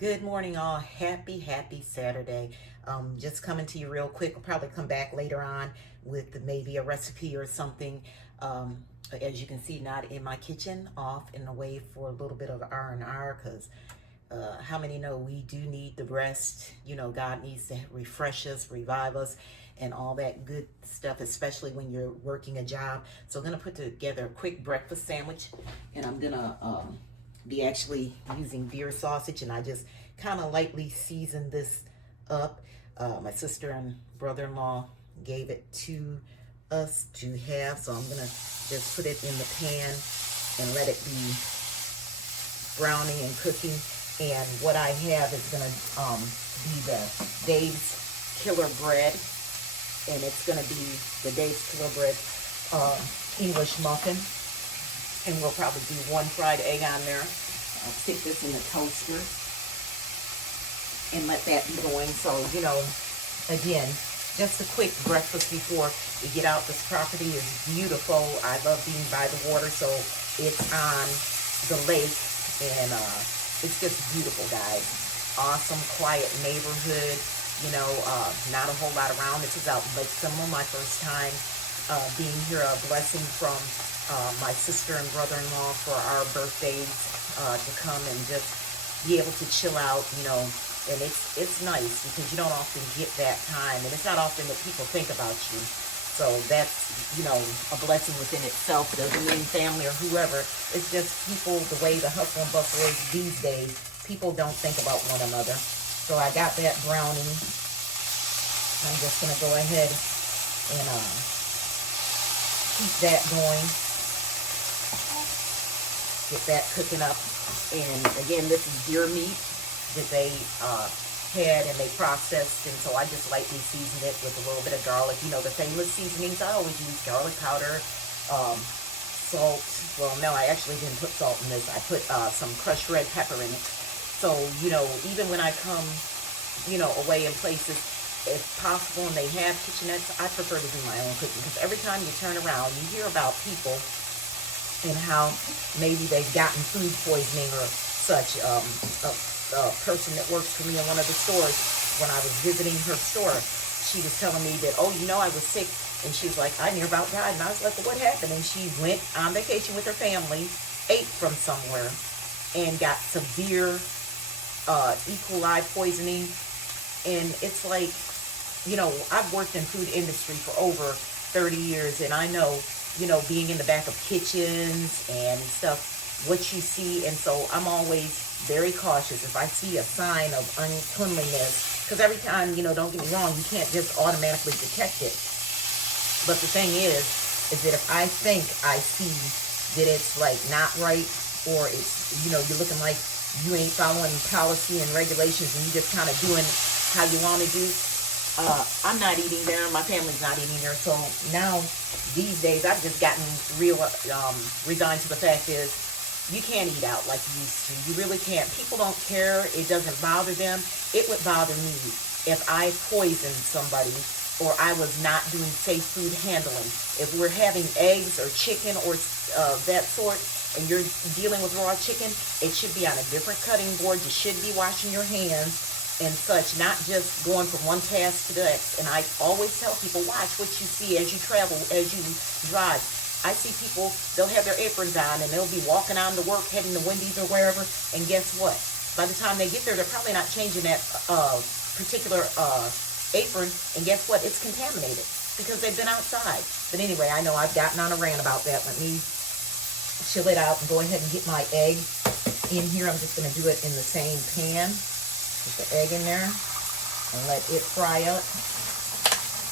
Good morning, all. Happy Saturday. Just coming to you real quick. I'll probably come back later on with maybe a recipe or something. As you can see, not in my kitchen, off and away for a little bit of R&R because how many know we do need the rest? You know, God needs to refresh us, revive us, and all that good stuff, especially when you're working a job. So I'm going to put together a quick breakfast sandwich, and I'm going to be actually using deer sausage, and I just kind of lightly season this up. My sister and brother-in-law gave it to us to have, so I'm gonna just put it in the pan and let it be browning and cooking. And what I have is gonna be the Dave's Killer Bread, and it's gonna be the Dave's Killer Bread English muffin. And we'll probably do one fried egg on there. I'll stick this in the toaster and let that be going. So, you know, again, just a quick breakfast before we get out. This property is beautiful. I love being by the water, so it's on the lake, and it's just beautiful, guys. Awesome, quiet neighborhood. You know, not a whole lot around. This is out in Lake Seminole, my first time being here. A blessing from my sister and brother-in-law for our birthdays to come and just be able to chill out, you know. And it's nice because you don't often get that time, and it's not often that people think about you. So that's, you know, a blessing within itself. It doesn't mean family or whoever. It's just people, the way the hustle and bustle is these days, people don't think about one another. So I got that browning. I'm just going to go ahead and keep that going. Get that cooking up. And again, this is deer meat that they had and they processed, and so I just lightly seasoned it with a little bit of garlic. You know, the famous seasonings. I always use garlic powder, salt. Well, no, I actually didn't put salt in this. I put some crushed red pepper in it. So, you know, even when I come, you know, away in places, if possible, and they have kitchenettes, I prefer to do my own cooking, because every time you turn around, you hear about people and how maybe they've gotten food poisoning or such. A person that works for me in one of the stores, when I was visiting her store, she was telling me that, oh, you know, I was sick, and she was like, I near about died. And I was like, well, what happened? And she went on vacation with her family, ate from somewhere, and got severe E. coli poisoning. And it's like, you know, I've worked in food industry for over 30 years, and I know, you know, being in the back of kitchens and stuff, what you see. And so I'm always very cautious if I see a sign of uncleanliness, because every time, you know, don't get me wrong, you can't just automatically detect it. But the thing is that if I think I see that it's like not right, or it's, you know, you're looking like you ain't following policy and regulations and you just kind of doing how you want to do, I'm not eating there, my family's not eating there. So now, these days, I've just gotten real resigned to the fact is, you can't eat out like you used to. You really can't. People don't care. It doesn't bother them. It would bother me if I poisoned somebody or I was not doing safe food handling. If we're having eggs or chicken or that sort, and you're dealing with raw chicken, it should be on a different cutting board. You should be washing your hands and such, not just going from one task to the next. And I always tell people, watch what you see as you travel, as you drive. I see people, they'll have their aprons on and they'll be walking on to work, heading to Wendy's or wherever, and guess what? By the time they get there, they're probably not changing that particular apron, and guess what? It's contaminated because they've been outside. But anyway, I know I've gotten on a rant about that. Let me chill it out and go ahead and get my egg in here. I'm just going to do it in the same pan. Put the egg in there and let it fry up.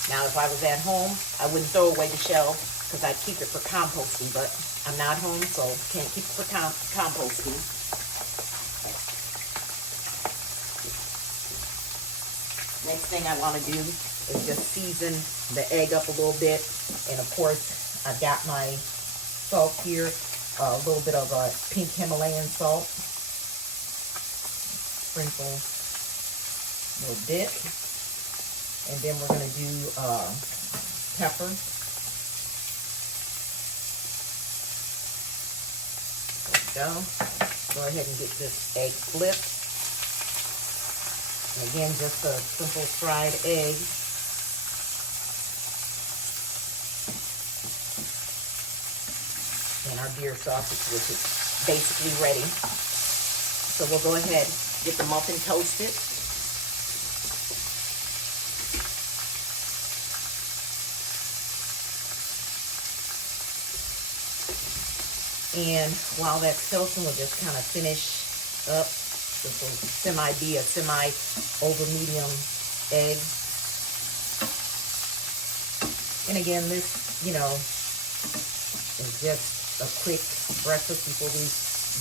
Now, if I was at home, I wouldn't throw away the shell because I'd keep it for composting, but I'm not home, so can't keep it for composting. Next thing I want to do is just season the egg up a little bit. And of course, I've got my salt here, a little bit of pink Himalayan salt. Sprinkle a little bit. And then we're going to do pepper. There we go. Go ahead and get this egg flipped. Again, just a simple fried egg. And our deer sausage, which is basically ready. So we'll go ahead, get the muffin toasted. And while that's toasting, we'll just kind of finish up this will semi over-medium egg. And again, this, you know, is just a quick breakfast before we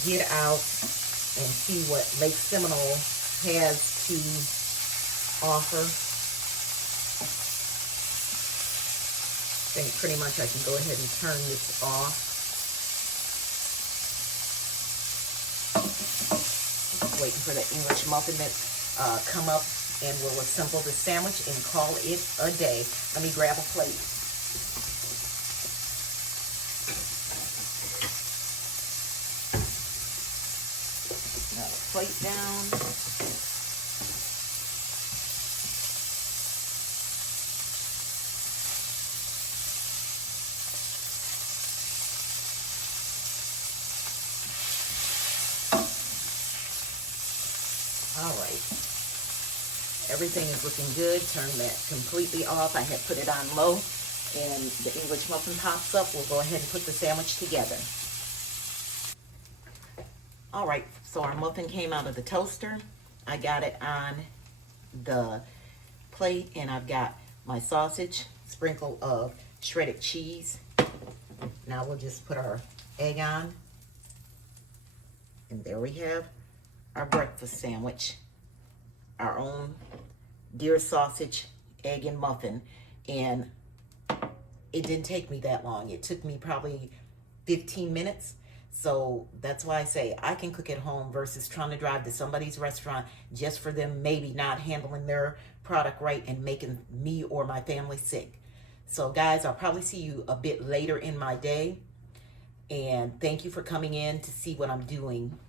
get out and see what Lake Seminole has to offer. I think pretty much I can go ahead and turn this off. Waiting for the English muffin to come up, and we'll assemble the sandwich and call it a day. Let me grab a plate. Plate down. All right. Everything is looking good. Turn that completely off. I had put it on low, and the English muffin pops up. We'll go ahead and put the sandwich together. All right, so our muffin came out of the toaster. I got it on the plate, and I've got my sausage, sprinkle of shredded cheese. Now we'll just put our egg on. And there we have our breakfast sandwich. Our own deer sausage, egg, and muffin. And it didn't take me that long. It took me probably 15 minutes. So that's why I say I can cook at home versus trying to drive to somebody's restaurant just for them maybe not handling their product right and making me or my family sick. So guys, I'll probably see you a bit later in my day. And thank you for coming in to see what I'm doing.